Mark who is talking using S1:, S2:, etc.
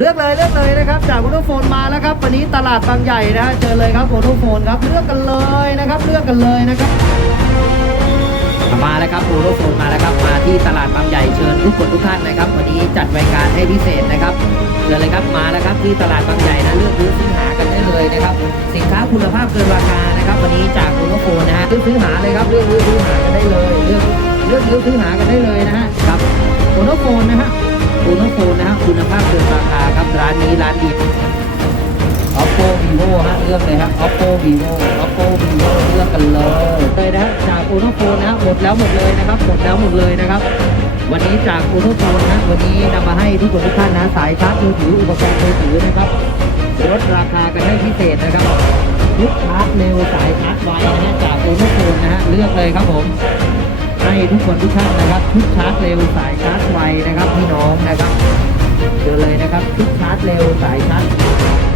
S1: เลือกเลยเลือกเลยนะครับจากโฟโนโฟนมาแล้วครับวันนี้ตลาดบางใหญ่นะฮะเจอเลยครับโฟโนโฟนครับเลือกกันเลยนะครับเลือกกันเลยนะครับมาแล้วครับโฟโนโฟนมาแล้วครับมาที่ตลาดบางใหญ่เชิญทุกคนทุกท่านนะครับ วันนี้จัดรายการให้พิเศษนะครับเชิญเลยครับมาแล้วครับที่ตลาดบางใหญ่นะเลือกซื้อซื้อหากันได้เลยนะครับ สินค้าคุณภาพเกินราคานะครับ วันนี้จากโฟโนโฟนนะฮะเลือซื้อหาเลยครับเลือกซื้อซื้อหากันได้เลยเลือกเลือกซื้อซื้อหากันได้เลยนะฮะครับโฟโนโฟนนะฮะโฟโนโฟนนะฮะคุณภาพเกินราคาะเลือกเลยครับ oppo vivo oppo vivo เลือกกันเลยเลยนะฮะจากโอโนโฟนนะฮะหมดแล้วหมดเลยนะครับหมดแล้วหมดเลยนะครับ วันนี้จากโอโนโฟนนะวันนี้นำมาให้ทุกคนทุกท่านนะสายชาร์จมือถืออุปกรณ์มือถือนะครับลดราคากันให้พิเศษนะครับชุดชาร์จเร็วสายชาร์จไวนะฮะจากโอโนโฟนนะฮะเลือกเลยครับผมให้ทุกคนทุกท่านนะครับชุดชาร์จเร็วสายชาร์จไวนะครับพี่น้องนะครับเจอเลยนะครับชุดชาร์จเร็วสายชาร์จ